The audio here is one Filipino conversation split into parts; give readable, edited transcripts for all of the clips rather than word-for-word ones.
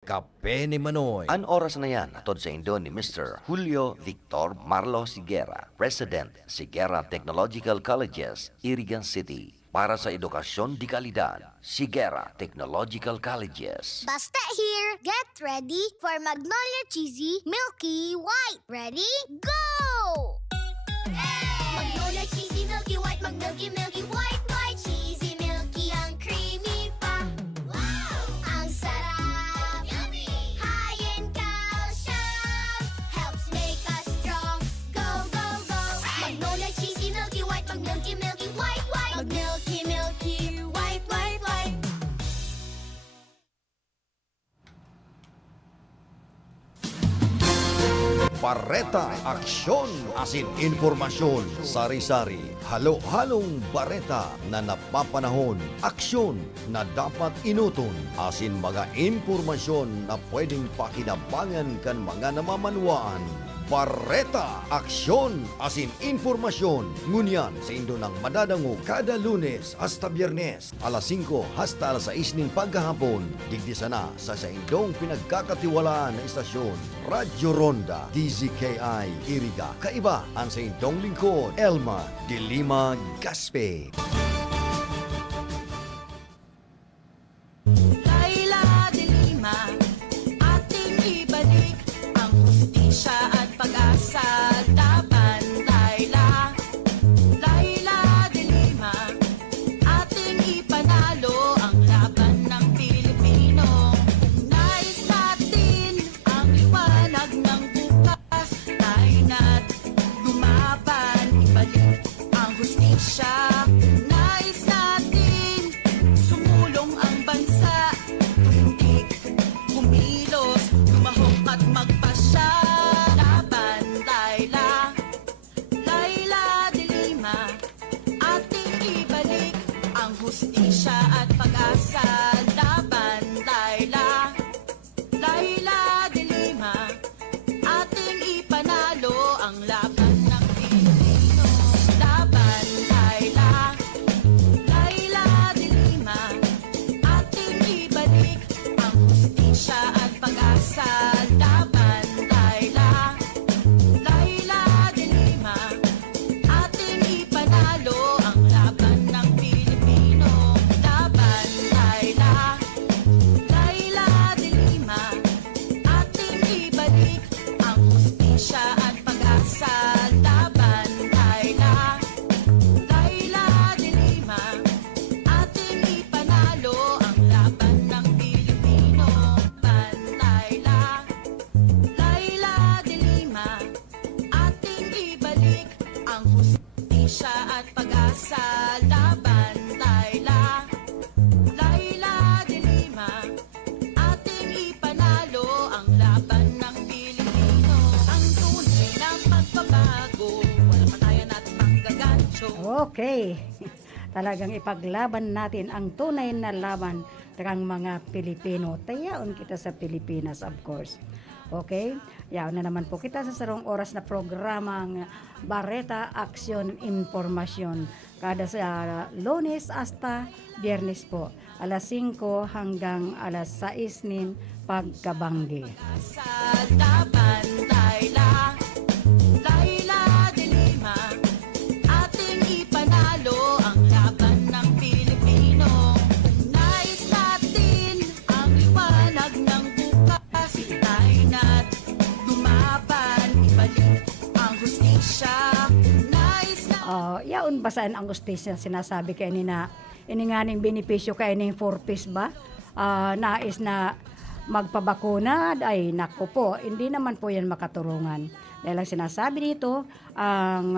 Kape ni Manoy. An oras na yan, atod sa Indo ni Mr. Julio Victor Marlo Sigera, President, Sigera Technological Colleges, Irigan City. Para sa edukasyon di kalidad, Sigera Technological Colleges. Basta here, get ready for Magnolia Cheesy Milky White. Ready? Go! Magnolia Cheesy Milky White, Milky White, white, cheesy, milky, ang creamy pa. Wow! Ang sarap! Yummy! High in calcium, helps make us strong. Go, go, go! Magnolia Cheesy Milky White, Milky White, white, milky, white, white, white. Bareta, aksyon, asin informasyon, sari-sari, halo-halong bareta na napapanahon, aksyon na dapat inuton, asin mga informasyon na pwedeng pakinabangan kan mga namamanwaan. Bareta, aksyon, asin informasyon, ngunyan sa Indo ng madadango kada Lunes hasta Biyernes, alas 5 hasta alas 6 ng pagkahapon, digdi sana sa Indong pinagkakatiwalaan na istasyon, Radyo Ronda, DZKI, Iriga. Kaiba ang sa Indong lingkod, Elma de Lima Gaspe. Laila de Lima, ating ibalik ang hustisya at pag-asa laban. Laila de Lima, ating ipanalo ang laban ng Pilipino. Nais natin ang liwanag ng bukas, tayo na't lumaban, ibalik ang hustisya. Nais natin sumulong ang bansa, tumindig, kumilos, lumahok at magpasya. Laban, Laila de Lima, ating ibalik ang hustisya at pag-asa. Laban, Laila de Lima, ating ipanalo ang laban ng Pilipino. Laban, Laila de Lima, ating ibalik ang hustisya at pag-asa. Laban, Laila de Lima, ating ipanalo ang laban ng Pilipino. Laban, Laila de Lima, ating ibalik ang hustisya at pag-asa. Laban, Laila de Lima, ating ipanalo ang laban ng Pilipino. Laila de Lima, ating ibalik ang hustisya at pag-asa. Laban, Laila de Lima, ating ipanalo ang laban ng Pilipino. Ang tunay na pagbabago, walang patayan at paggagancho. Okay. Talagang ipaglaban natin ang tunay na laban ng mga Pilipino. Tayaon kita sa Pilipinas, of course. Okay? Yaon na naman po kita sa sarong oras na programang Bareta Aksyon Informasyon. Kada sa Lunes hasta Biyernes po. Alas 5 hanggang alas 6 nin pagkabanggi. Sa laban, Laila de Lima, ating ipanalo ang laban ng Pilipino. Nais natin ang liwanag ng bukas, tayo na't lumaban, ibalik ang hustisya. Nais na Yaon basan ang justisya sinasabi kay ni na ininganing benepisyo kay ning 4-piece ba? Nais na magpabakuna ay nako po, hindi naman po yan makaturungan. Dahil ang sinasabi dito, ang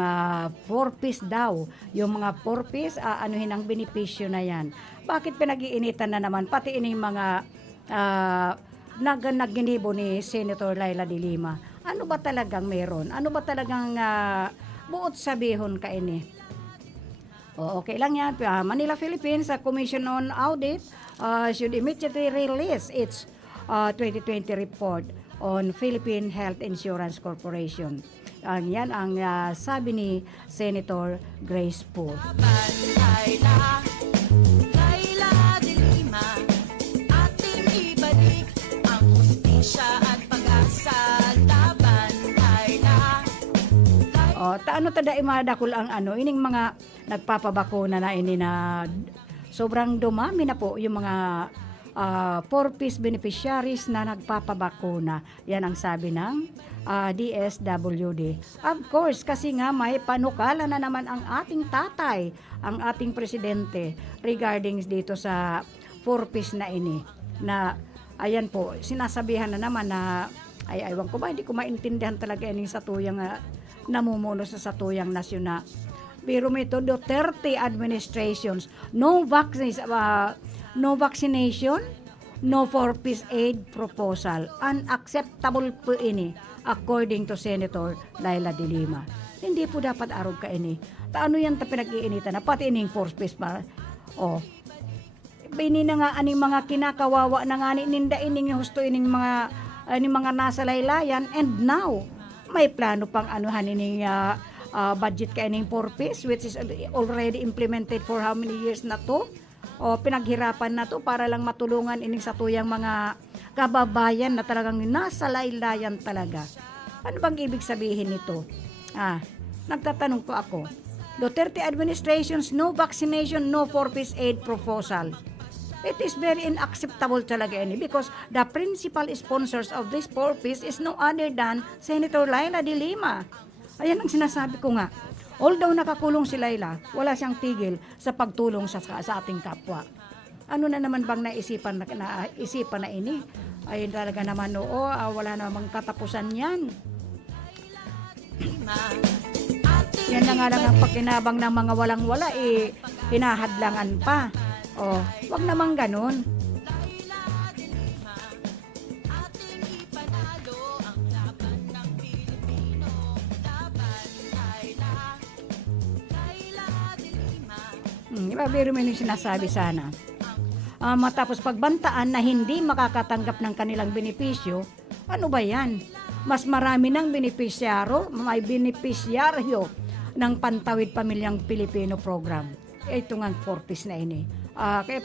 4-piece daw, yung mga 4-piece, anuhin ang benepisyo na yan. Bakit pinag-iinitan na naman, pati ining mga naginibo ni Senator Laila de Lima? Ano ba talagang meron? Ano ba talagang buot sabihon ka ini? Okay lang yan. Manila, Philippines, Commission on Audit should immediately release its 2020 report on Philippine Health Insurance Corporation. Yan ang sabi ni Senator Grace Poe. Laila de Lima, ating ibalik ang taano tada imadakol ang ining mga nagpapabakuna na ini na sobrang dumami na po yung mga 4-piece beneficiaries na nagpapabakuna. Yan ang sabi ng DSWD. Of course, kasi nga may panukala na naman ang ating tatay, ang ating presidente regarding dito sa 4-piece na ini. Na ayan po, sinasabihan na naman na ay aywan ko ba, hindi ko maintindihan talaga ini sa tuyang namumuno sa satuyang nasyon na pero may to Duterte administrations no vaccination, no 4-piece aid proposal, unacceptable po ini according to Senator Laila de Lima. Hindi po dapat arog ka ini. Taano yan ta pinag-iinitan na pati ining 4-piece pa. Bini na nga aning mga kinakawawa na nga ninda ining husto ining mga nasa laylayan, and now may plano pang anuhan ining budget ka ining 4-piece which is already implemented for how many years na to, o pinaghirapan na to para lang matulungan ining satuyang mga kababayan na talagang nasa laylayan talaga. Ano bang ibig sabihin nito? Nagtatanong po ako. Duterte administration's no vaccination, no 4-piece aid proposal. It is very unacceptable talaga ini because the principal sponsors of this 4-piece is no other than Senator Laila de Lima. Ayan ang sinasabi ko nga. Although nakakulong si Laila, wala siyang tigil sa pagtulong sa ating kapwa. Ano na naman bang naisipan na ini? Ay talaga naman wala namang katapusan yan. Yan na nga lang ang pakinabang ng mga walang-wala, hinahadlangan pa. Wag naman ganun. Pero may sinasabi sana. Matapos pagbantaan na hindi makakatanggap ng kanilang benepisyo, ano ba yan? Mas marami ng may benepisyaryo ng Pantawid Pamilyang Pilipino program. Ito nga 4-piece na ini. Kaya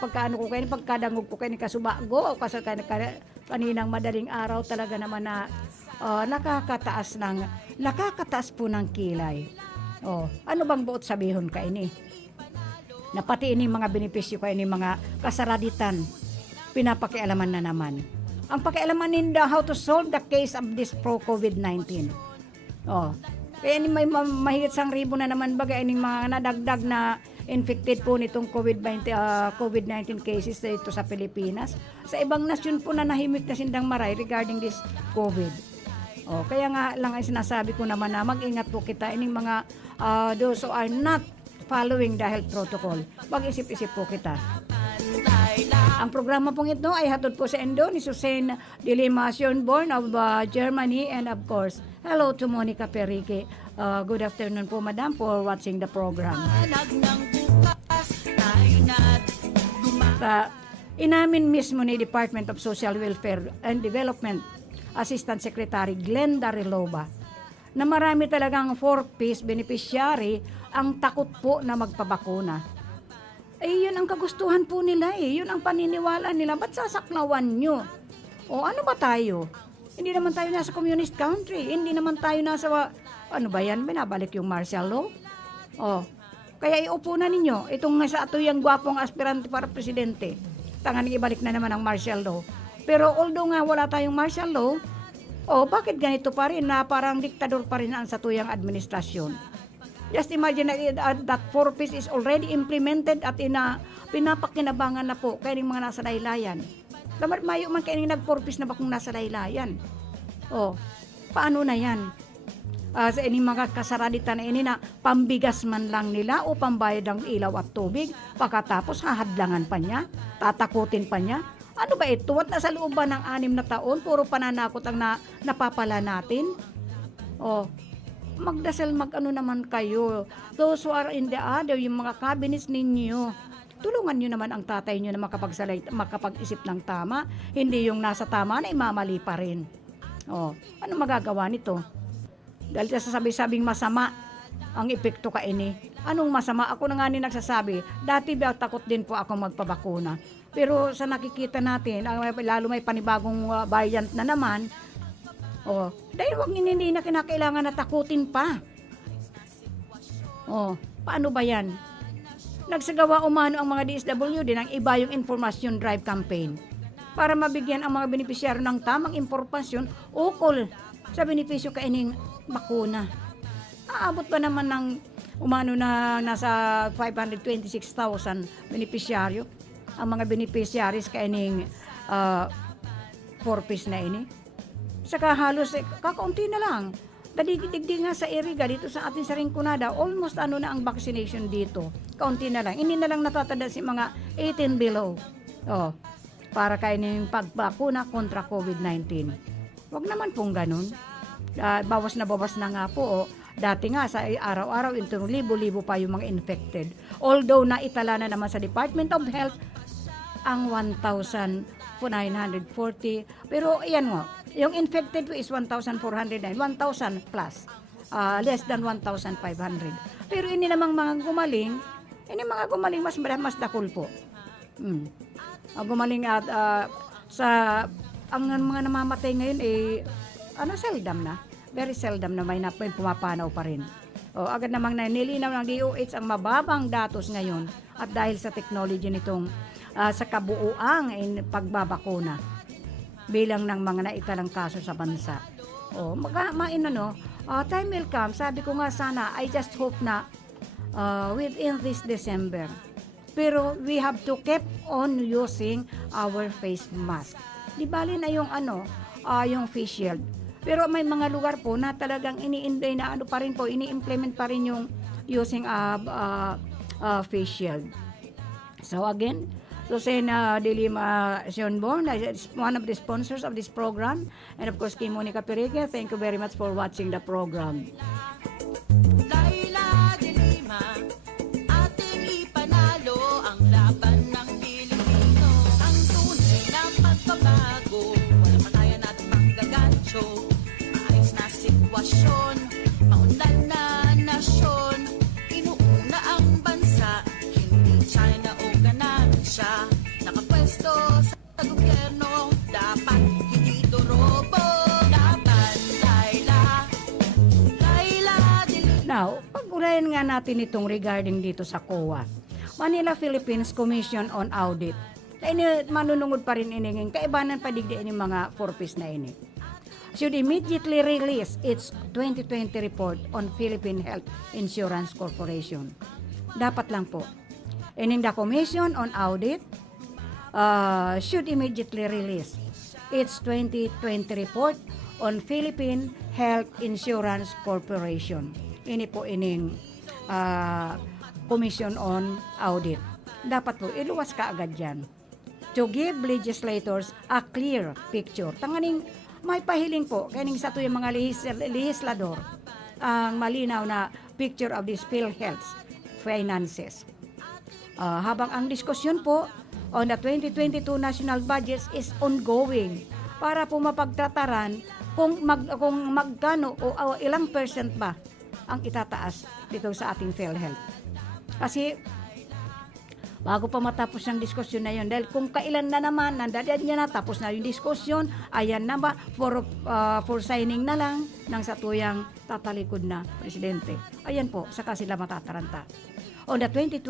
pagkadangog ko kayo ni kasubago o kaninang madaling araw talaga naman na nakakataas po ng kilay. Ano bang buot sabihon ka ini? Na pati ini mga benepisyo kayo ni mga kasaraditan pinapakialaman na naman. Ang pakialaman ninda how to solve the case of this pro-COVID-19. Kaya ni may mahigit 1,000 na naman bagay ining mga nadagdag na infected po nitong COVID-19 cases dito sa Pilipinas. Sa ibang nasyon po na nahimik na sindang maray regarding this COVID. Kaya nga lang ay sinasabi ko naman na mag-ingat po kita ining mga those who are not following the health protocol. Mag-isip-isip po kita. Ang programa pong ito ay hatod po sa Endo ni Susan de Lima born of Germany, and of course, hello to Monica Perique. Good afternoon po, madam, for watching the program. Inamin mismo ni Department of Social Welfare and Development Assistant Secretary Glenda Relova na marami talagang 4-piece beneficiary ang takot po na magpabakuna. Yun ang kagustuhan po nila Yun ang paniniwala nila. Ba't sasaklawan nyo? Ano ba tayo? Hindi naman tayo nasa communist country. Hindi naman tayo nasa, ano ba yan? Binabalik yung martial law? Kaya iupo na ninyo. Itong sa ato yung gwapong aspirante para presidente. Tangan ibalik na naman ang martial law. Pero although nga wala tayong martial law, bakit ganito pa rin na parang diktador pa rin ang satuyang administrasyon? Just imagine that 4-piece is already implemented at pinapakinabangan na po kaya mga nasa laylayan. Dapat mayo man kaya nag-4-piece na ba kung nasa laylayan? Paano na yan? Sa ining mga kasaraditan na ini na pambigas man lang nila o pambayad ng ilaw at tubig, pagkatapos hahadlangan pa niya, tatakutin pa niya. Ano ba ito? At nasa loob ba ng 6 na taon, puro pananakot ang napapala natin? Magdasal naman kayo. Those who are in the other, yung mga cabinets ninyo, tulungan nyo naman ang tatay nyo na makapag-isip ng tama, hindi yung nasa tama na imamali pa rin. Ano magagawa nito? Dahil sa sabi-sabing masama ang epekto ka ini. Anong masama? Ako na nga nagsasabi, dati takot din po ako magpabakuna. Pero sa nakikita natin, lalo may panibagong variant na naman, dahil hindi na kinakailangan na takutin pa. Oh, paano ba yan? Nagsagawa umano ang mga DSWD ng iba yung information drive campaign para mabigyan ang mga benepisyaryo ng tamang impormasyon ukol sa benepisyo kaining bakuna. Aabot ba naman ng umano na nasa 526,000 benepisyaryo ang mga beneficiaries kaining 4-piece na ini? Saka halos kakaunti na lang. Dadigdig nga sa Iriga dito sa atin sa Rinconada, almost ano na ang vaccination dito. Kaunti na lang. Hindi na lang natatanda si mga 18 below. Oh, para kaining pagbakuna kontra COVID-19. Wag naman pong ganun. Bawas na nga po. Oh. Dati nga sa araw-araw, libo-libo pa yung mga infected. Although naitala na naman sa Department of Health ang 1,940. Pero yan mo, yung infected is 1,409, 1,000 plus. Less than 1,500. Pero ini namang mga gumaling, mas dakol po. Gumaling at ang mga namamatay ngayon seldom na. Very seldom na may pumapanaw pa rin. Agad namang nilinaw ng DOH ang mababang datos ngayon at dahil sa technology nitong sa kabuuang pagbabakuna bilang ng mga naitalang kaso sa bansa. Time will come. Sabi ko nga sana, I just hope na within this December. Pero we have to keep on using our face mask. Di bali na yung yung face shield. Pero may mga lugar po na talagang ini-implement pa rin yung using face shield. So again, Lucena de Lima Sionbon is one of the sponsors of this program. And of course, kay Monica Perique, thank you very much for watching the program. Laila de Lima, ating ipanalo ang laban ng Pilipino. Ang tunay na pagbabago, walang matayan at manggagancho. Maayos na sitwasyon, maunlad na nasyon. Inuuna ang bansa, hindi China o ganansya. Nakapwesto sa gobyerno, dapat hindi ito robo. Dapat Laila de Lima. Now, pag-ulayan nga natin itong regarding dito sa COA. Manila Philippines Commission on Audit. Manunungod pa rin iningin, kaibanan padigdi ini mga 4-piece na ini. Should immediately release its 2020 report on Philippine Health Insurance Corporation. Dapat lang po. And the Commission on Audit should immediately release its 2020 report on Philippine Health Insurance Corporation. Ini po ining Commission on Audit. Dapat po, iluwas ka agad yan. To give legislators a clear picture. Tanganing may pahiling po, kaning sa ito yung mga legislador, ang malinaw na picture of this PhilHealth finances. Habang ang diskusyon po on the 2022 national budget is ongoing para po mapagtataran kung magkano o ilang percent ba ang itataas dito sa ating PhilHealth. Kasi bago pa matapos ang diskusyon na yun, dahil kung kailan na naman, nandadyan niya na, tapos na yung diskusyon, ayan na ba, for signing na lang ng satuyang tatalikod na presidente. Ayan po, saka sila matataranta. On the 22,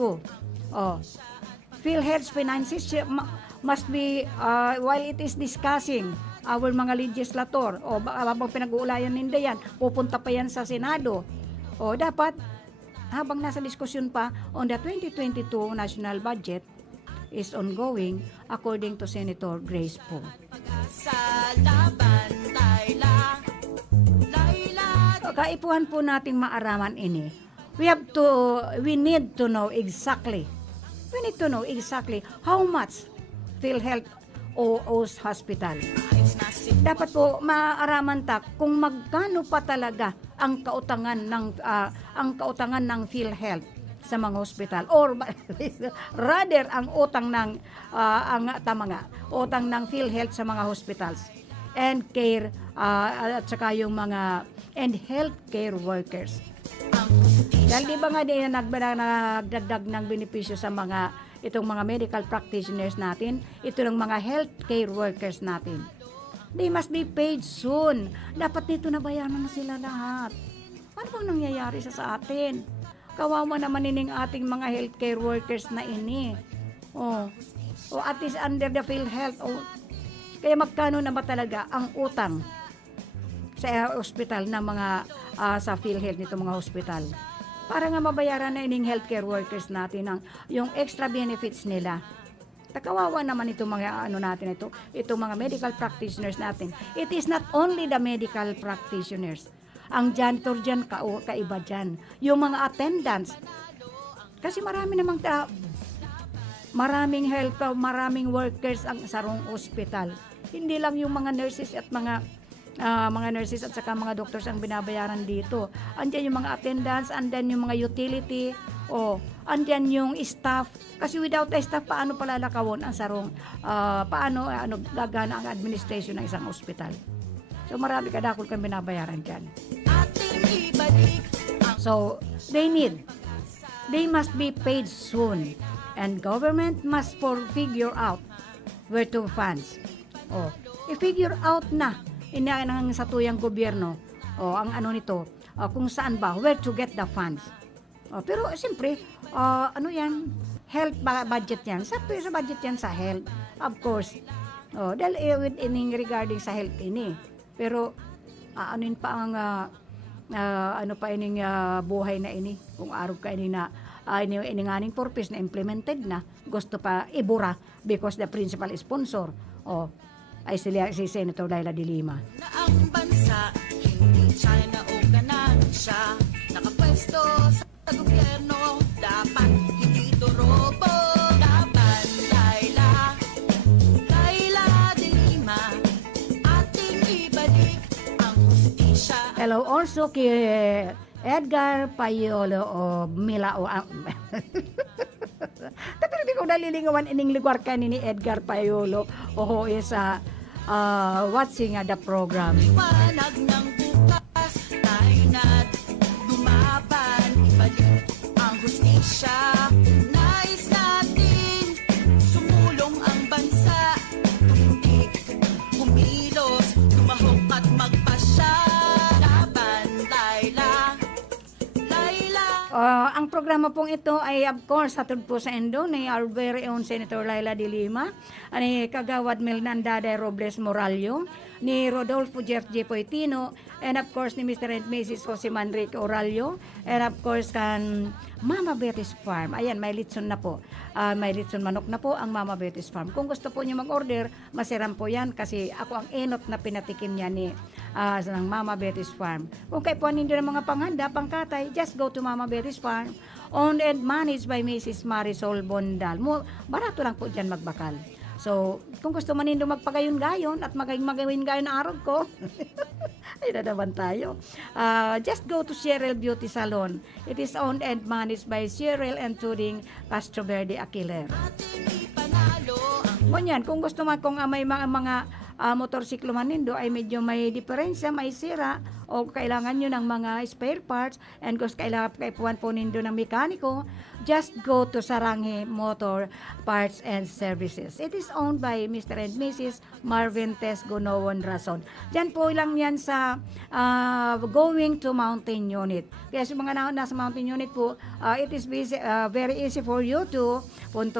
PhilHealth's finances must be, while it is discussing our mga legislator, habang pinag-uulayan ninda yan, pupunta pa yan sa Senado, dapat, habang nasa diskusyon pa on the 2022 national budget is ongoing according to Senator Grace Poe. Sa laban, Laila. Kaipuhan po nating maaraman ini. We need to know exactly how much PhilHealth owes hospital. Dapat po maaraman kung magkano pa talaga ang kautangan ng PhilHealth sa mga hospital, or rather ang utang ng utang ng PhilHealth sa mga hospitals and care at saka yung mga healthcare workers. Dahil di ba nga din nagdagdag ng benepisyo sa itong mga medical practitioners natin, ito ng mga healthcare workers natin. They must be paid soon. Dapat nito nabayaran na sila lahat. Ano bang nangyayari sa atin? Kawawa naman ining ating mga healthcare workers na ini. Oh. O at least under the PhilHealth. Oh. Kaya magkano na ba talaga ang utang sa ospital na mga sa PhilHealth nito mga hospital? Para nga mabayaran na ining healthcare workers natin yung extra benefits nila. Kawawa naman itong mga natin itong mga medical practitioners natin. It is not only the medical practitioners. Ang janitor dyan, kaiba dyan. Yung mga attendants. Kasi maraming maraming workers ang sarong ospital. Hindi lang yung mga nurses at mga nurses at saka mga doctors ang binabayaran dito. Andiyan yung mga attendants, andiyan yung mga utility, andiyan yung staff. Kasi without the staff, paano palalakawon ang sarong, paano gagana ang administration ng isang ospital. So marami kadakol kang binabayaran dyan. Ating ibalik ang So they must be paid soon. And government must figure out where to funds. I-figure out na ng satuyang gobyerno ang nito, kung saan ba, where to get the funds. Pero siyempre, yan, health budget yan. Sa budget yan sa health, of course. Dahil regarding sa health ini. Pero anuin pa ang buhay na ini. Kung araw ka ini na ininganing purpose na implemented na, gusto pa ibura because the principal sponsor ay si Senator Laila de Lima. na ang bansa, hindi China o ganansya. Nakapwesto sa gobyerno, dapat hindi ito robo. Laban, Laila de Lima, ating ibalik ang hustisya. Hello also kay Edgar Payolo o Mila o pero di ko nalilingawan ining lugar ka ni Edgar Payolo is watching the program. Liwanag ng bukas, tayo na't lumaban, ibalik ang hustisya. Nais natin sumulong ang bansa, tumindig, kumilos, lumahok at magpasya. Laban, Laila. Ang programa pong ito ay of course hatod po sa endo ni our very own Senator Laila de Lima, ni Kagawad Melnandada Robles Morallo, ni Rodolfo Jeff J. Poitino, and of course ni Mr. and Mrs. Jose Manrique Orallo, and of course kan Mama Betty's Farm. Ayan, may litson na po. May litson manok na po ang Mama Betty's Farm. Kung gusto po niyo mag-order, masiram po yan kasi ako ang enot na pinatikim niya ni ng Mama Betty's Farm. Kung kayo po ninyo ng mga panghanda, pangkatay, just go to Mama Betty's Farm, owned and managed by Mrs. Marisol Bondal. Barato lang po dyan magbakal. So, kung gusto man nindo magpagayon-gayon at magawin gayon ang araw ko, ay na naman tayo. Just go to Cheryl Beauty Salon. It is owned and managed by Cheryl and Tuding Castroverde Aquiler. Ating ipanalo ang Ngunyan, kung gusto man kung may mga motorsiklo man nindo ay medyo may diferensya, may sira o kailangan nyo ng mga spare parts and gusto kailangan kaipuan po nindo ng mekaniko, just go to Saranghe Motor Parts and Services. It is owned by Mr. and Mrs. Marvin Tess Gonowon Rason. Diyan po lang yan sa going to Mountain Unit. Kaya sa mga nasa Mountain Unit po, it is very easy for you to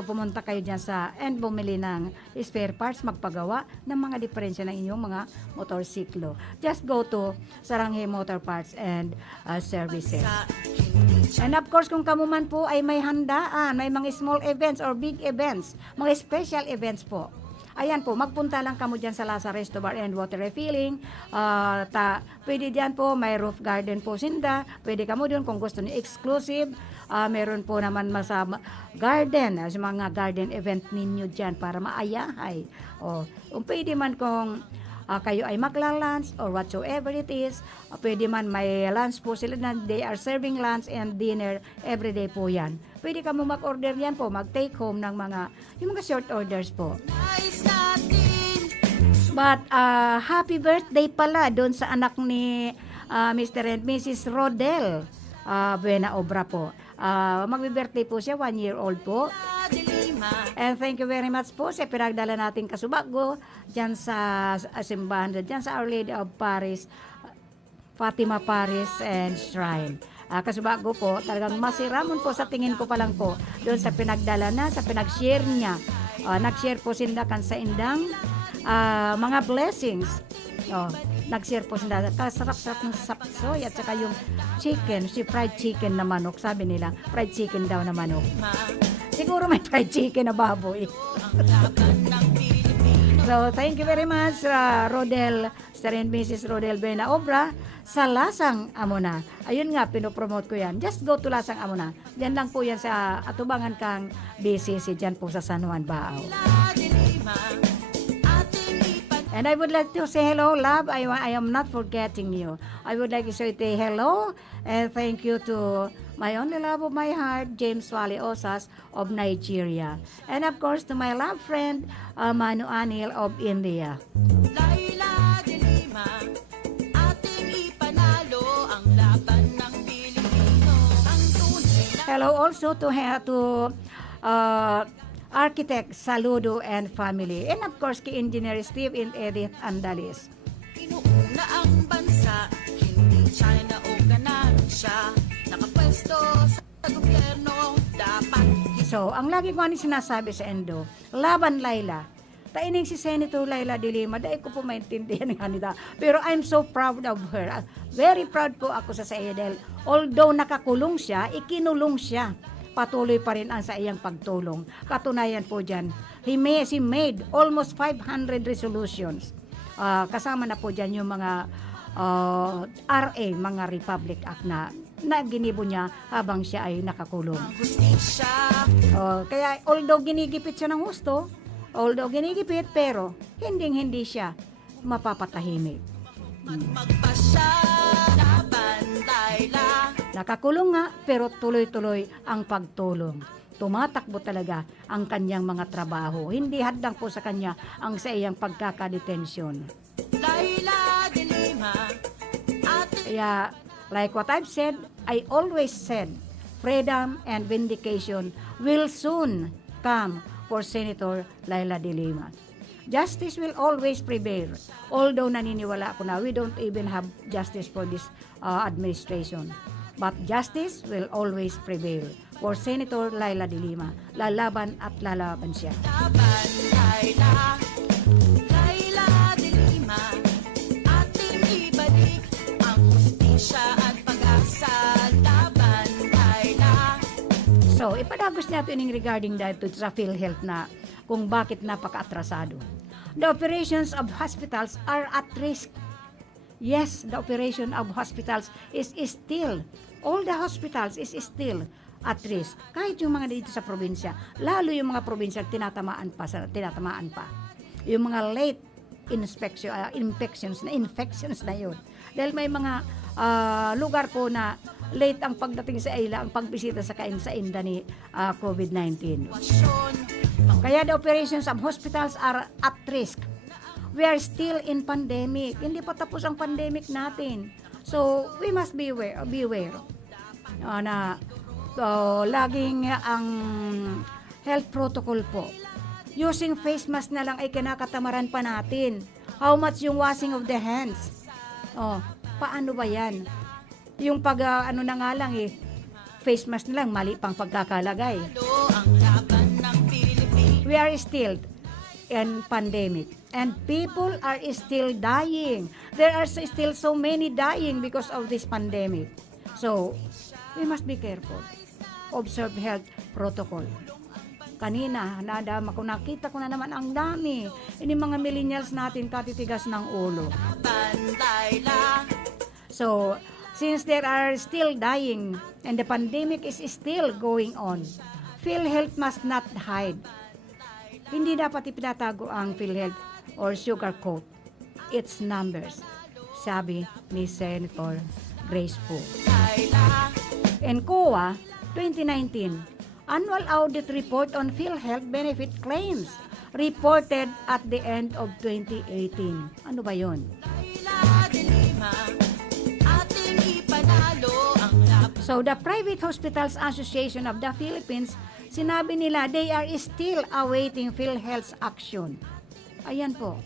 pumunta kayo dyan sa and bumili ng spare parts, magpagawa ng mga diferensya ng inyong mga motorsiklo. Just go to Saranghe Motor Parts and Services. And of course, kung kamo man po ay may handaan, may mga small events or big events, mga special events po. Ayan po, magpunta lang kamo dyan sa Lasa Resto Bar and Water Refilling. Pwede dyan po, may roof garden po sinda. Pwede kamo dyan kung gusto ni exclusive. Meron po naman sa garden, sa mga garden event ninyo dyan para maayahay. Pwede man kung kayo ay magla-lunch or whatsoever it is, pwede man may lunch po sila na they are serving lunch and dinner every day po yan. Pwede ka mo mag-order yan po, mag-take home ng yung mga short orders po. nais natin. But happy birthday pala doon sa anak ni Mr. and Mrs. Rodel Buena Obra po. Magbe-birthday po siya, 1 year old po. Dilima. And thank you very much po sa pinagdala natin kasubago dyan sa simbahan, dyan sa Our Lady of Paris, Fatima Paris and Shrine. Kasi bago po, talagang masiramon po sa tingin ko pa lang po doon sa pinagdala na, sa pinag-share niya. Nag-share po sila kan sa indang mga blessings. Nag-share po sila. Kasarap-sarap ng sapsoy at saka yung chicken, si fried chicken na manok. Sabi nila, fried chicken daw na manok. Siguro may fried chicken na baboy. So, thank you very much, Rodel, Sir and Mrs. Rodel Bena Obra, sa Lasang Amona. Ayun nga, pinopromote ko yan. Just go to Lasang Amona. Yan lang po yan sa Atubangan Kang BCC, dyan po sa San Juan, Baaw. And I would like to say hello, love. I am not forgetting you. I would like to say hello and thank you to my only love of my heart, James Wale Osas of Nigeria. And of course, to my love friend, Manu Anil of India. Laila de Lima, ating ipanalo ang laban ng Pilipino. Ang tunay na Hello also to Architect Saludo and family. And of course, kay Engineer Steve and Edith Andalis. inuuna ang bansa, hindi China o ganansya. Nakapwesto sa gobyerno, dapat So, ang lagi ko sinasabi sa Endo, laban Laila. Taining si Senator Laila de Lima, dahil ko po maintindihan nga nila. Pero I'm so proud of her. Very proud po ako sa iyo dahil although nakakulong siya, ikinulong siya. Patuloy pa rin ang sa iyang pagtulong. Katunayan po dyan, she made almost 500 resolutions. Kasama na po dyan yung mga RA, mga Republic Act na ginibo niya habang siya ay nakakulong. hustisya. Kaya although ginigipit siya ng husto, pero hindi siya mapapatahimik. Magpasya, laban, Laila. Nakakulong nga pero tuloy-tuloy ang pagtulong. Tumatakbo talaga ang kanyang mga trabaho. Hindi hadlang po sa kanya ang sa iyang pagkakadetensyon. Laila de Lima, ating Kaya like what I've said, I always said, freedom and vindication will soon come for Senator Laila de Lima. Justice will always prevail. Although naniniwala ako na we don't even have justice for this administration. But justice will always prevail for Senator Laila de Lima. Lalaban at lalaban siya. laban, Laila. Laila de Lima, ating ibalik ang hustisya at pag-asa. Laban, Laila. So, ipadagos natin yung regarding dito sa PhilHealth na kung bakit napaka-atrasado. The operations of hospitals are at risk. Yes, the operation of hospitals is still, all the hospitals is still at risk. Kahit yung mga dito sa probinsya, lalo yung mga probinsya tinatamaan pa. Yung mga late infections na yun. Dahil may mga lugar po na late ang pagdating sa ila, ang pagbisita sa inda ni COVID-19. Sitwasyon, Kaya the operations of hospitals are at risk. We are still in pandemic. Hindi pa tapos ang pandemic natin. So, we must beware na laging ang health protocol po. Using face mask na lang ay kinakatamaran pa natin. How much yung washing of the hands? Paano ba yan? Yung ano na nga lang face mask na lang, mali pang pagkakalagay. ang laban ng Pilipinas. We are still in pandemic and people are still dying. There are still so many dying because of this pandemic. So, we must be careful. Observe health protocol. Kanina, nakita ko na naman ang dami. Ini mga millennials natin katitigas ng ulo. Laban, Laila. So, since there are still dying and the pandemic is still going on, PhilHealth must not hide. Hindi dapat ipinatago ang PhilHealth or sugarcoat its numbers, sabi ni Senator Grace Poe. Laila. In COA 2019, Annual Audit Report on PhilHealth Benefit Claims reported at the end of 2018. Ano ba yon? Laila de Lima, ating ipanalo ang laban. So the Private Hospitals Association of the Philippines, sinabi nila they are still awaiting PhilHealth's action. Ayan po.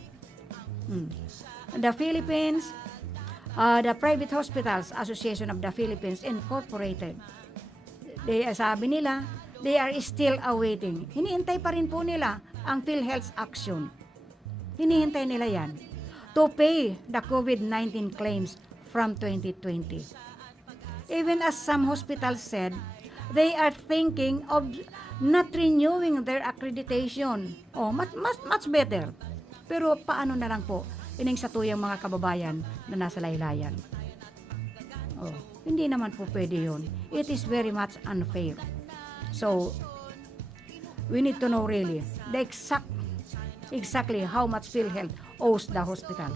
The Philippines The Private Hospitals Association of the Philippines Incorporated. Sabi nila, they are still awaiting. Hinihintay pa rin po nila ang PhilHealth's action. Hinihintay nila yan to pay the COVID-19 claims from 2020. Even as some hospitals said, they are thinking of not renewing their accreditation. Much better. Pero paano na lang po ining sa tuyang mga kababayan na nasa laylayan? Hindi naman po pwede yun. It is very much unfair. So, we need to know really the exactly how much PhilHealth owes the hospital.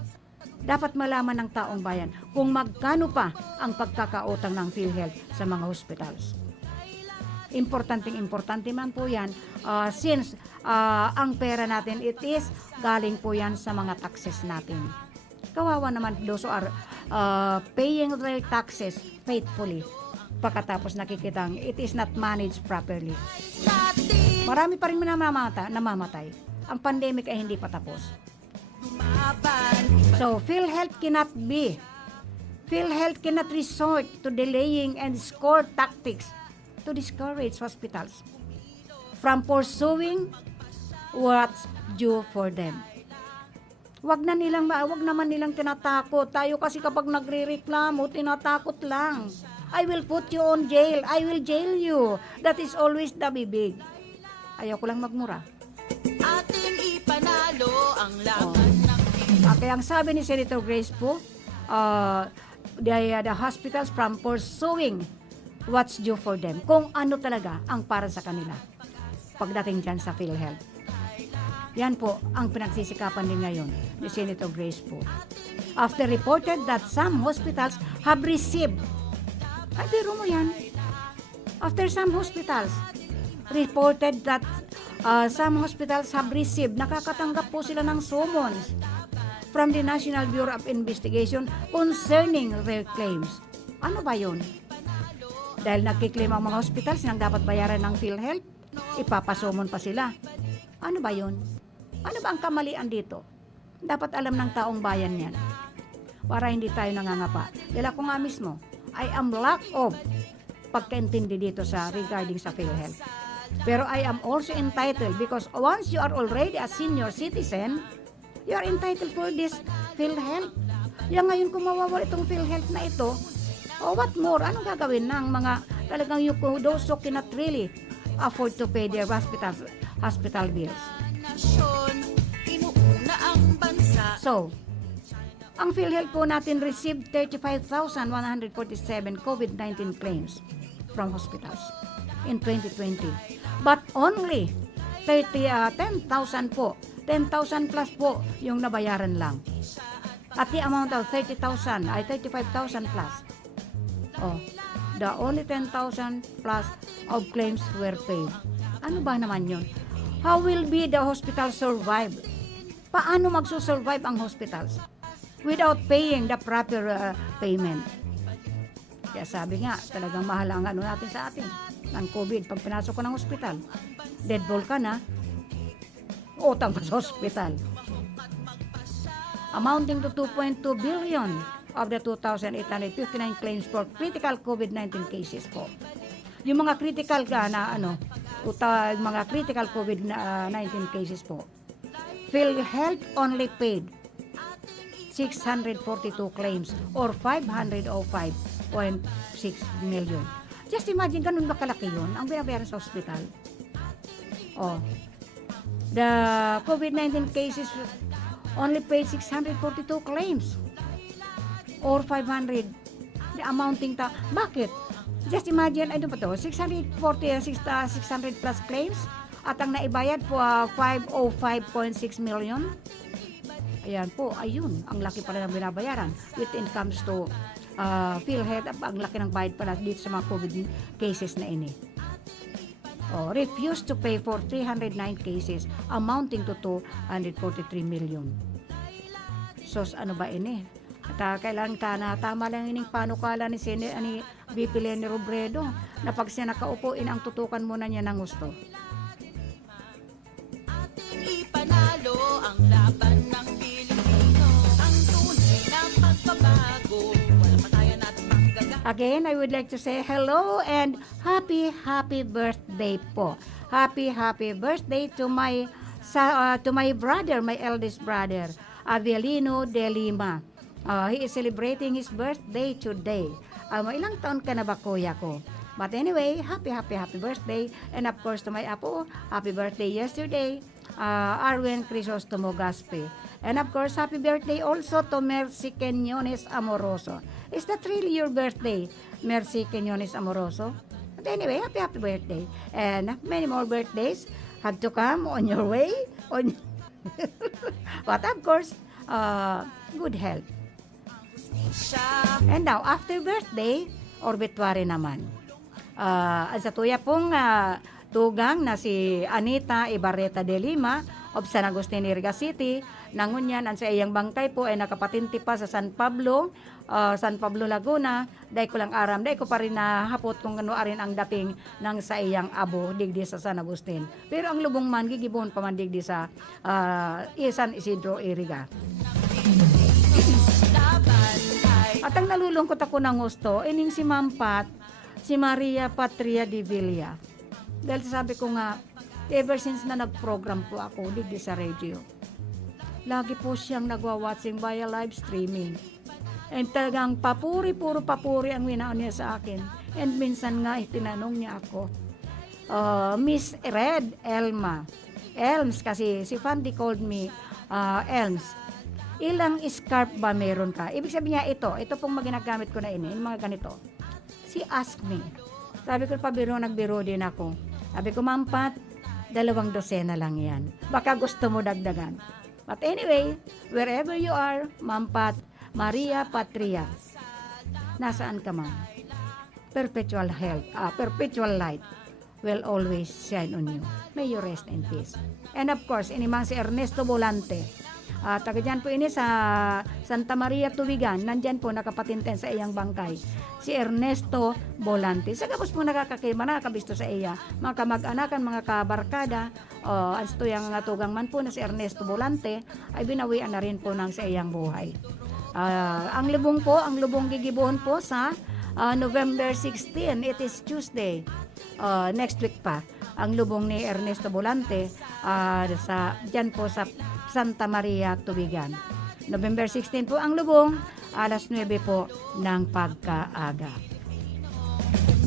Dapat malaman ng taong bayan kung magkano pa ang pagkakautang ng PhilHealth sa mga hospitals. Importante man po yan since ang pera natin, it is galing po yan sa mga taxes natin. Kawawa naman those who are paying their taxes faithfully. Pagkatapos nakikitang it is not managed properly. Marami pa rin namamatay. Ang pandemic ay hindi pa tapos. So, PhilHealth cannot resort to delaying and score tactics to discourage hospitals from pursuing what's due for them. Wag naman nilang tinatakot. Tayo kasi kapag nagrereklamo, tinatakot lang. I will put you on jail. I will jail you. That is always the bibig. Ayaw ko lang magmura. Ating ipanalo ang laban ng Kaya ang sabi ni Senator Grace po, the hospitals from pursuing what's due for them. Kung ano talaga ang para sa kanila pagdating dyan sa PhilHealth. Yan po ang pinagsisikapan din ngayon ni Senator Grace po. After reported that some hospitals have received, ay biro mo yan, after some hospitals reported that some hospitals have received, nakakatanggap po sila ng summons from the National Bureau of Investigation concerning their claims. Ano ba yun? Dahil nagkiklaim ang mga hospitals nang dapat bayaran ng PhilHealth, ipapasumon pa sila. Ano ba yun? Ano ba ang kamalian dito? Dapat alam ng taong bayan yan para hindi tayo nangangapa. Dahil ako nga mismo, I am lack of pagkaintindi dito sa regarding sa PhilHealth. Pero I am also entitled because once you are already a senior citizen, you are entitled for this PhilHealth. Yan ngayon kung mawawala itong PhilHealth na ito, what more? Anong gagawin ng mga talagang those who cannot really afford to pay their hospital bills? nasyon, inuuna ang bansa. So, ang PhilHealth po natin received 35,147 COVID-19 claims from hospitals in 2020. But only 10,000 po, 10,000 plus po yung nabayaran lang. At the amount of 30,000 ay 35,000 plus. The only 10,000 plus of claims were paid. Ano ba naman yun? How will be the hospital survive? Paano magsusurvive ang hospitals without paying the proper payment? Kaya sabi nga, talagang mahal ang ano natin sa atin ng COVID. Pag pinasok ko ng hospital, dead ball ka na, utang pa sa hospital. Amounting to 2.2 billion of the 2,859 claims for critical COVID-19 cases po. Yung mga critical mga critical COVID-19 cases po, PhilHealth only paid 642 claims or 505.6 million. Just imagine, ganun ba kalaki yun ang binabayaran sa hospital? The COVID-19 cases only paid 642 claims or 500 amounting to, bakit? Just imagine, 600 plus claims at ang naibayad po 505.6 million. Ayan po, ayun, ang laki pala ng binabayaran when it comes to PhilHealth, ang laki ng bayad pala dito sa mga COVID cases na ini. Refused to pay for 309 cases amounting to 243 million. So, ano ba ini? At kailan tama lang ining panukala ni VP Leni Robredo na pag siya nakaupo, ang tutukan muna niya ng gusto. Ating ipanalo ang laban ng Pilipino, ang tunay na pagbabago. Again, I would like to say hello and happy birthday po. Happy birthday to my brother, my eldest brother, Avelino de Lima. He is celebrating his birthday today. Ilang taon ka na ba, kuya ko? But anyway, happy birthday. And of course, to my apo, happy birthday yesterday, Arwen Crisostomo Gaspe. And of course, happy birthday also to Mercy Quinones Amoroso. Is that really your birthday, Mercy Quinones Amoroso? But anyway, happy birthday. And many more birthdays had to come on your way. But of course, good health. And now, after birthday, obituary naman. Sa tuya pong tugang na si Anita Ibarreta de Lima of San Agustin, Iriga City. Nangunyan, ang sa iyang bangkay po ay nakapatinti pa sa San Pablo, Laguna. Dahil ko lang aram, dahil ko pa rin nahapot kung ano arin ang dating ng sa iyang abo, digdi sa San Agustin. Pero ang lubong man, gigibon pa man digdi sa San Isidro, Iriga. At ang nalulungkot ako ng gusto, ining si Mampat, si Maria Patria de Villa. Dahil sabi ko nga, ever since na nag-program po ako digdi sa radio, lagi po siyang nagwa-watching via live streaming. And talagang puro papuri ang winaon niya sa akin. And minsan nga, tinanong niya ako, Miss Red Elms, kasi si Fandy called me Elms. Ilang scarf ba meron ka? Ibig sabihin niya ito pong ginagamit ko na ini, mga ganito. She asked me. Sabi ko, nagbiro din ako. Sabi ko, Mampat, 2 dosena lang yan. Baka gusto mo dagdagan. But anyway, wherever you are, Mampat, Maria Patria, nasaan ka man? Perpetual health, perpetual light will always shine on you. May you rest in peace. And of course, inimang si Ernesto Volante. Taga dyan po ini sa Santa Maria Tubigan, nandyan po nakapatinten sa iyang bangkay. Si Ernesto Volante. Sa kapos po nakakabisto sa iya. Mga kamag-anakan, mga kabarkada, ang tuyang tugang man po na si Ernesto Volante, ay binawian na rin po ng sa iyang buhay. Ang lubong gigibuhon po sa November 16, it is Tuesday. Next week pa ang lubong ni Ernesto Volante dyan po sa Santa Maria Tubigan. November 16 po ang lubong, alas 9 po ng pagkaaga.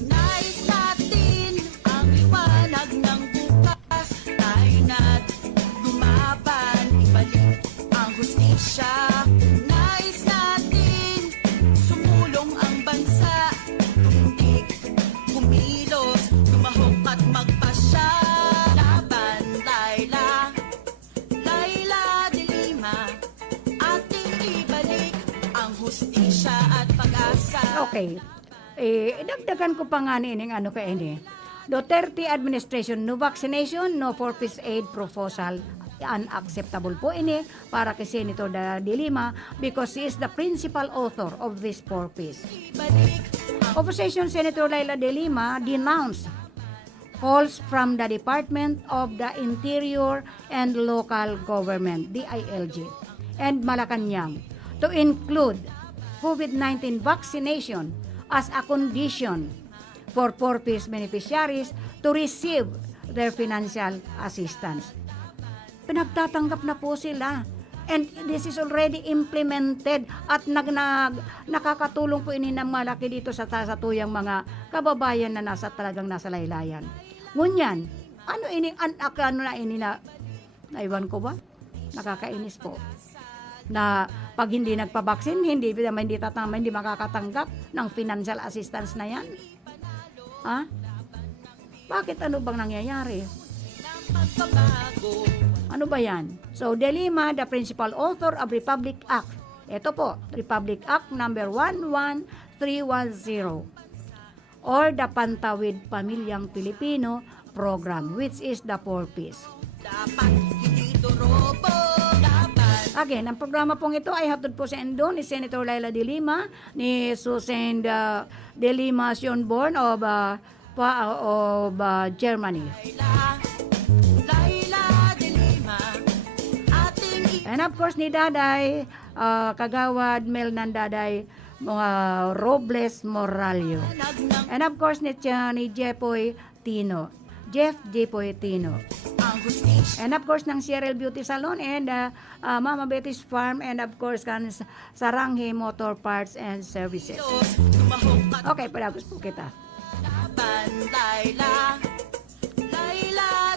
Nais natin ang liwanag ng bukas. Tayo na't lumaban, ibalik ang hustisya. Nais natin sumulong ang bansa. Tumindig, kumilos, lumahok at magpasya. Laban, Laila de Lima, ating ibalik ang hustisya at pag-asa. Okay. Dagdagan ko pa nga nining ano ka ini. Duterte administration, no vaccination, no for-peace aid proposal. Unacceptable po ini para kay Senator de Lima because he is the principal author of this for-peace. Opposition Senator Laila de Lima denounced calls from the Department of the Interior and Local Government, DILG, and Malacanang to include COVID-19 vaccination as a condition for for-peace beneficiaries to receive their financial assistance. Pinagtatanggap na po sila. And this is already implemented at nakakatulong po ini ng malaki dito sa tuyang mga kababayan na talagang nasa laylayan. Ngunyan, ano ini na naiwan ko ba? Nakakainis po. Na pag hindi nagpabaksin, hindi makakatanggap ng financial assistance na yan. Ha? Bakit ano bang nangyayari? Ano ba yan? So, De Lima, the principal author of Republic Act. Ito po, Republic Act number 11310 or the Pantawid Pamilyang Pilipino Program, which is the for-peace. Dapat hindi ito robo. Again, ang programa pong ito ay hatod po sa endo ni Senator Laila de Lima, ni Susan de Lima Schönborn of Germany. Laila de Lima, ating And of course, ni Daday Kagawad Mel Nandaday, mga Robles Moralio. And of course, ni Jepoy Tino. Jeff Jepoy Tino. Ang hustisya And of course, ng Cheryl Beauty Salon and Mama Betty's Farm and of course, kan Saranghe Motor Parts and Services. tumahok at Okay, palagos po kita. laban, Laila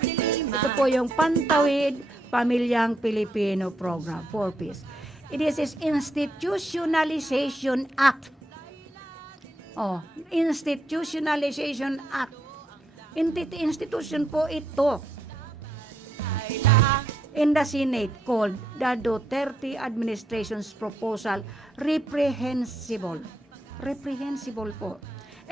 de Lima. Ito po yung Pantawid Pamilyang Pilipino Program, 4Ps. It is Institutionalization Act. Institutionalization Act. Institution po ito Laila, in the Senate called the Duterte administration's proposal reprehensible. Reprehensible po.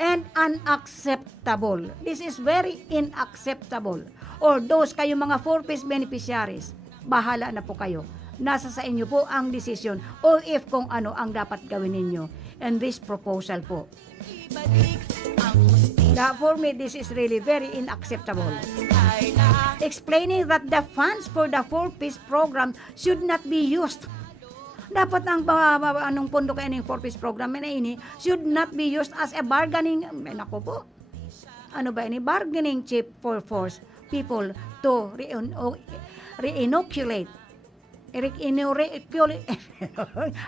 And unacceptable. This is very inacceptable. Or those kayo mga 4Ps beneficiaries, bahala na po kayo. Nasa sa inyo po ang desisyon o if kung ano ang dapat gawin ninyo. And this proposal po. ibalik ang hustisya, For me, this is really very inacceptable. Laila. Explaining that the funds for the 4Ps program should not be used. Dapat ang anong pondo kaya ng 4Ps program na ini should not be used as a bargaining, nako po, ano ba ini, bargaining chip for force people to re-inoculate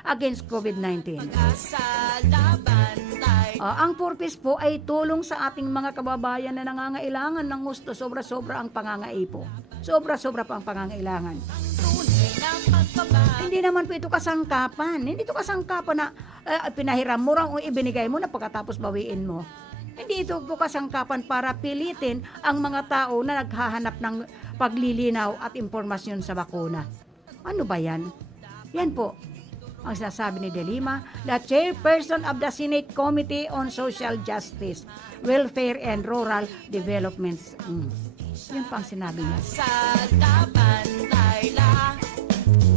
against COVID-19. Sa laban, Laila. Ang 4Ps po ay tulong sa ating mga kababayan na nangangailangan ng gusto. Sobra-sobra ang pangangaipo. Sobra-sobra pa ang pangangailangan. Tunay na pagbabago. Hindi naman po ito kasangkapan. Hindi ito kasangkapan na pinahiram mo lang o ibinigay mo na pagkatapos bawiin mo. Hindi ito po kasangkapan para pilitin ang mga tao na naghahanap ng paglilinaw at impormasyon sa bakuna. Ano ba yan? Yan po ang sinasabi ni De Lima, the chairperson of the Senate Committee on Social Justice, Welfare and Rural Developments. Yan pa ang sinabi niya. Sa laban, Laila.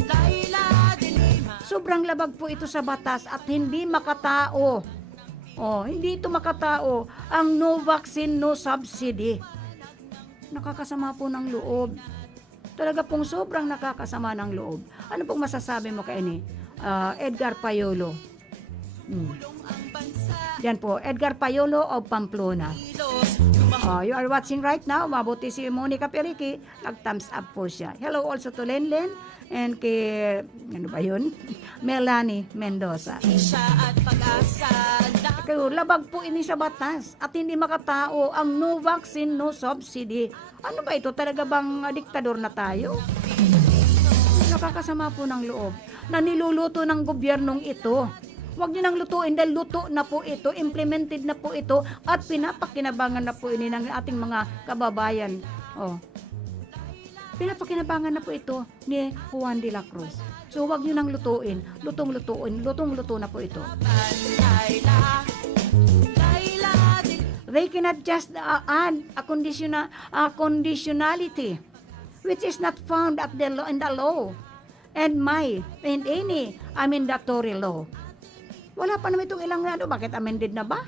Laila de Lima. Sobrang labag po ito sa batas at hindi makatao. Hindi ito makatao ang no vaccine, no subsidy. Nakakasama po ng loob. Talaga pong sobrang nakakasama ng loob. Ano pong masasabi mo kay ni Edgar Payolo? Yan po, Edgar Payolo of Pamplona. Kilos, tumahok You are watching right now. Mabuti si Monica Perique. Nag-thumbs up po siya. Hello also to Lenlen and kay, ano ba yun? Melanie Mendoza. siya at pag-asa. Kayo, labag po ini sa batas at hindi makatao ang no vaccine, no subsidy. Ano ba ito? Talaga bang diktador na tayo? Nakakasama po ng loob na niluluto ng gobyernong ito. Huwag niyo nang lutuin dahil luto na po ito, implemented na po ito at pinapakinabangan na po ini ng ating mga kababayan. Pinapakinabangan na po ito ni Juan de la Cruz. So huwag niyo nang lutuin, lutong-luto na po ito. Laila. Laila de They cannot just add a conditionality which is not found at in the law and any amendatory law. Wala pa naman itong ilang bakit amended na ba?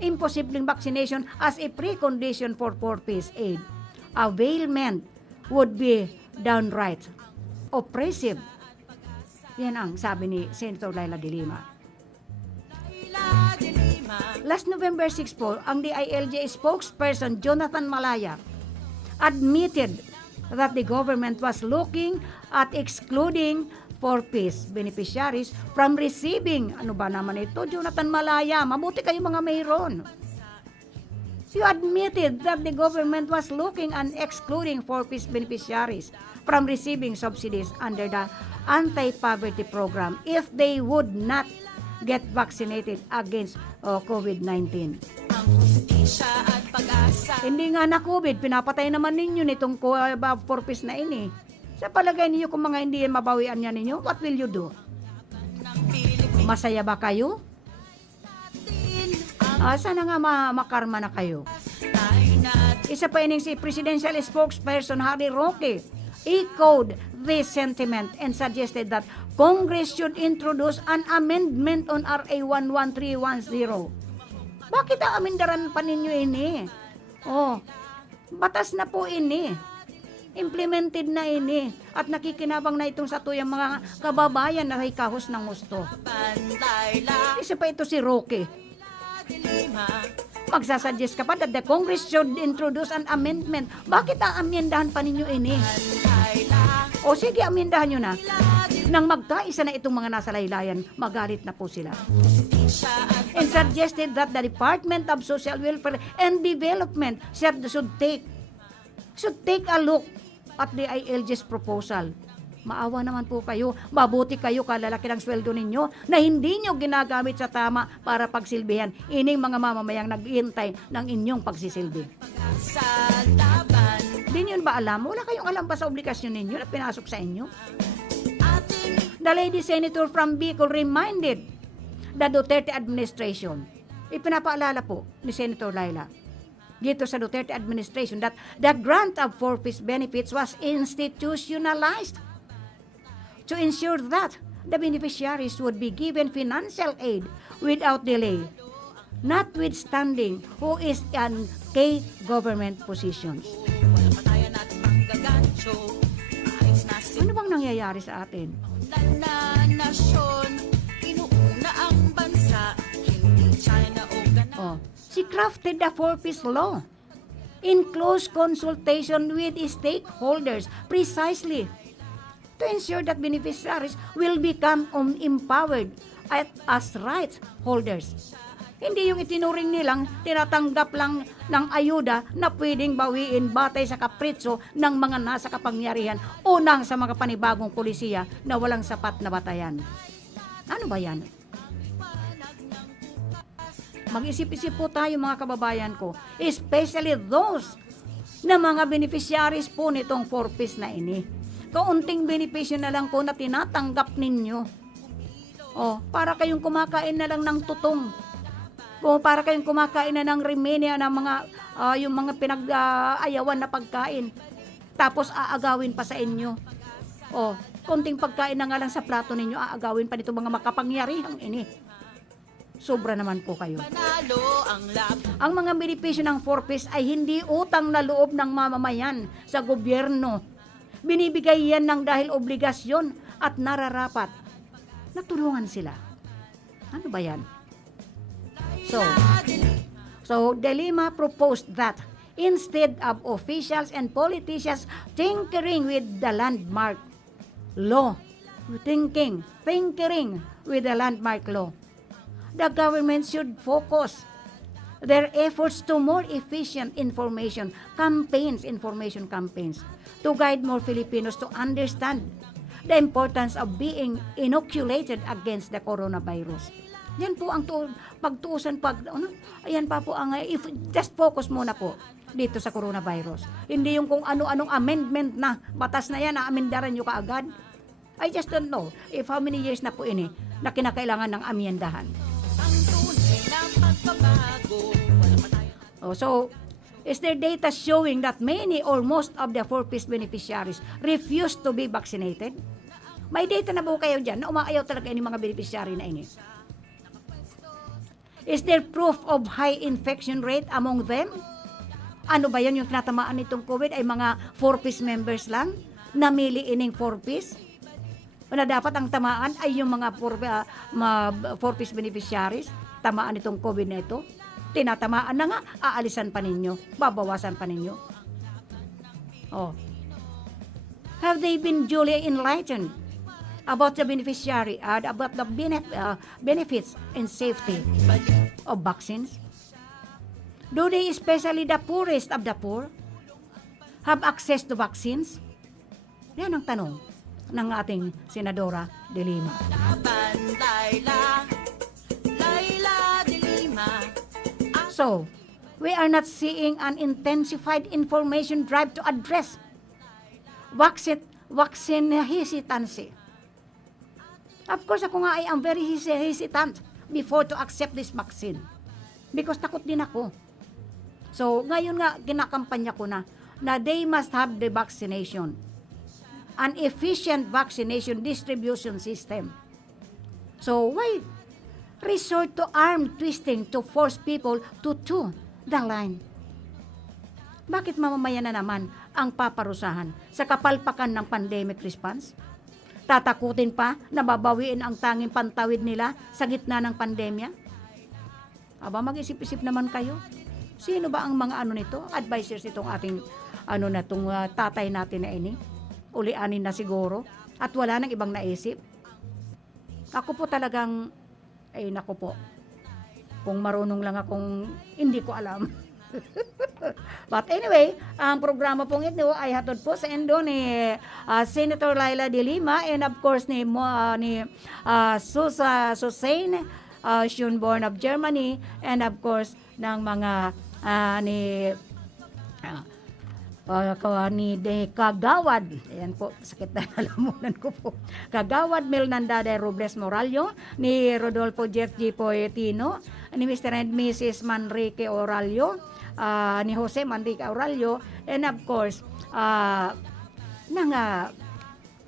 Imposibleng vaccination as a precondition for 4Ps aid. Availment would be downright oppressive. Yan ang sabi ni Senator Laila de Lima. Lima. Last November 6 po, ang DILG spokesperson Jonathan Malaya admitted that the government was looking at excluding 4Ps beneficiaries from receiving. Ano ba naman ito, Jonathan Malaya? Mabuti kayo mga mayroon. You admitted that the government was looking at excluding 4Ps beneficiaries from receiving subsidies under the anti-poverty program if they would not get vaccinated against COVID-19. Ang hustisya at pag-asa. Hindi nga na COVID, pinapatay naman ninyo nitong 4Ps na ini. Sa palagay ninyo kung mga hindi mabawian niya ninyo, what will you do? Ng Pilipinas. Masaya ba kayo? Sana nga makarma na kayo. Isa pa ining si Presidential Spokesperson Harry Roque echoed this sentiment and suggested that Congress should introduce an amendment on RA 11310. Bakit amendaran pa ninyo ini? Batas na po ini. implemented na ini at nakikinabang na itong sa tuyang mga kababayan na may kahos ng gusto. Layla, Isa pa ito si Roque. dilima. Magsasuggest ka pa that the Congress should introduce an amendment. Bakit amendahan pa ninyo ini? Layla, O sige, amendahan nyo na. Nang magkaisa na itong mga nasa laylayan, magalit na po sila. siya at And suggested that the Department of Social Welfare and Development should take a look at the ILG's proposal. Maawa naman po kayo, mabuti kayo kalalaki ng sweldo ninyo na hindi nyo ginagamit sa tama para pagsilbihan ining mga mamamayang naghihintay ng inyong pagsisilbi. sa laban. Hindi nyo ba alam? Wala kayong alam pa sa obligasyon ninyo na pinasok sa inyo? Ating The lady senator from Bicol reminded the Duterte administration, ipinapaalala po ni Senator Laila, dito sa Duterte administration, that the grant of 4-piece benefits was institutionalized to ensure that the beneficiaries would be given financial aid without delay, notwithstanding who is in key government positions. walang patayan at panggagancho. Ayos na Ano bang nangyayari sa atin? simulan na nasyon. Inuuna ang bansa, hindi China o Ganon. Oh, she crafted the 4-piece law in close consultation with stakeholders precisely to ensure that beneficiaries will become empowered as rights holders. Hindi yung itinuring nilang tinatanggap lang ng ayuda na pwedeng bawiin batay sa kapritso ng mga nasa kapangyarihan unang sa mga panibagong polisiya na walang sapat na batayan. Ano ba yan? Mag-isip-isip po tayo mga kababayan ko, especially those na mga beneficiaries po nitong 4-piece na ini. Kaunting benepisyo na lang po na tinatanggap ninyo. O, para kayong kumakain na lang ng tutong. O, para kayong kumakain na ng remenya ng mga, yung mga pinag-ayawan na pagkain. Tapos aagawin pa sa inyo. O, konting pagkain na nga lang sa plato ninyo, aagawin pa nito mga makapangyarihang ini. Sobra naman po kayo. Panalo ang laban. Ang mga benepisyo ng 4-piece ay hindi utang na loob ng mamamayan sa gobyerno. Binibigay yan ng dahil obligasyon at nararapat. Natulungan sila. Ano ba yan? So De Lima proposed that instead of officials and politicians tinkering with the landmark law, tinkering with the landmark law, the government should focus their efforts to more efficient information campaigns to guide more Filipinos to understand the importance of being inoculated against the coronavirus. Yan po ang pagtuusan ayan pa po ang just focus muna po dito sa coronavirus. Hindi yung kung ano-anong amendment na batas na yan na amendaran nyo kaagad. I just don't know if how many years na po ini na kinakailangan ng amendahan. Ang tunay na pagbabago. Walang patayan. So, is there data showing that many or most of the 4-piece beneficiaries refuse to be vaccinated? May data na po kayo dyan na umaayaw talaga ini mga beneficiary na ini. Is there proof of high infection rate among them? Ano ba yan yung tinatamaan nitong COVID ay mga 4-piece members lang? Namili ining 4-piece? O na dapat ang tamaan ay yung mga 4-piece beneficiaries? Tamaan itong COVID na ito? Tinatamaan na nga, aalisan pa ninyo, babawasan pa ninyo. Oh. Have they been duly enlightened about the beneficiary, about the benefits and safety of vaccines? Do they, especially the poorest of the poor, have access to vaccines? Yan ang tanong ng ating Senadora De Lima. Laban, Layla. Layla de Lima. So, we are not seeing an intensified information drive to address vaccine hesitancy. Of course, ako nga ay am very hesitant before to accept this vaccine. Because takot din ako. So, ngayon nga, kinakampanya ko na they must have the vaccination. An efficient vaccination distribution system. So, why resort to arm twisting to force people to toe the line? bakit mamamayan na naman ang paparusahan sa kapalpakan ng pandemic response? Tatakutin pa na babawiin ang tanging pantawid nila sa gitna ng pandemya? Aba, mag-isip-isip naman kayo. Sino ba ang mga nito? Advisors itong ating tatay natin na ini. Ulianin na siguro. At wala nang ibang naisip. Ako po talagang, naku po. Kung marunong lang akong hindi ko alam. But anyway, ang programa pong ito ay hatod po sa endo ni Senator Laila de Lima and of course ni Susanne Schönborn of Germany and of course ng mga ni de Kagawad. Ayan po, sakit na nalamunan ko po. Kagawad Melnandade Robles Morallo, ni Rodolfo Jeff G. Poetino, ni Mr. and Mrs. Manrique Orallo, ni Jose Manrique Orallo, and of course,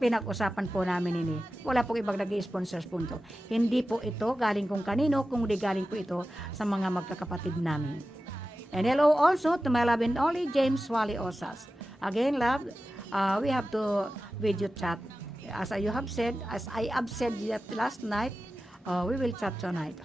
pinag-usapan po namin ini. Wala pong ibang nag-i-sponsors po ito. Hindi po ito galing kung kanino, kung di galing po ito sa mga magkakapatid namin. And hello also to my love and only James Wally Osas. Again, love, we have to video chat. As I have said that last night, we will chat tonight.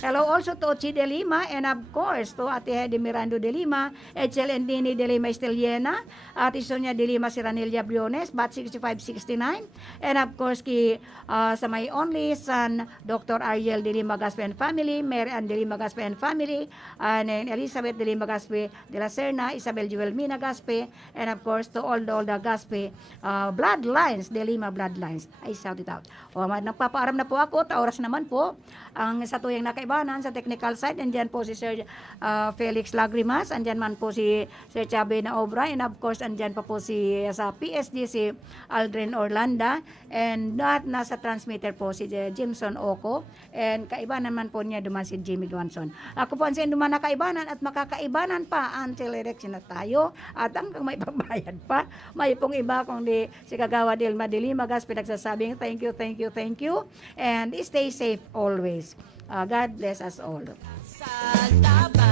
Hello also to Ochi de Lima and of course to Ate Hedy Mirando de Lima, Echel and Dini de Lima Esteliena, Ate Sonia de Lima Siranelia Briones, Bat 6569, and of course sa my only son, Dr. Ariel de Lima Gaspe and family, Mary Ann de Lima Gaspe and family, and Elizabeth de Lima Gaspe de la Serna, Isabel Joel Mina Gaspe, and of course to all the Gaspe bloodlines, de Lima bloodlines. I shout it out. Nagpapaaram na po ako, oras naman po, ang sa tuyang nakaibanan sa technical side, andyan po si Sir Felix Lagrimas, andyan man po si Sir Chabe na Obra, and of course andyan pa po si sa PSG si Aldrin Orlanda, and nasa transmitter po si Jimson Oko, and kaibanan man po niya duman si Jimmy Gwanson. Ako po ang duman na kaibanan at makakaibanan pa until election na tayo at hanggang may pagbayad pa. May pong iba kung di si Kagawa Dilma Dilimagas pinagsasabing thank you and stay safe always. God bless us all. Sa laban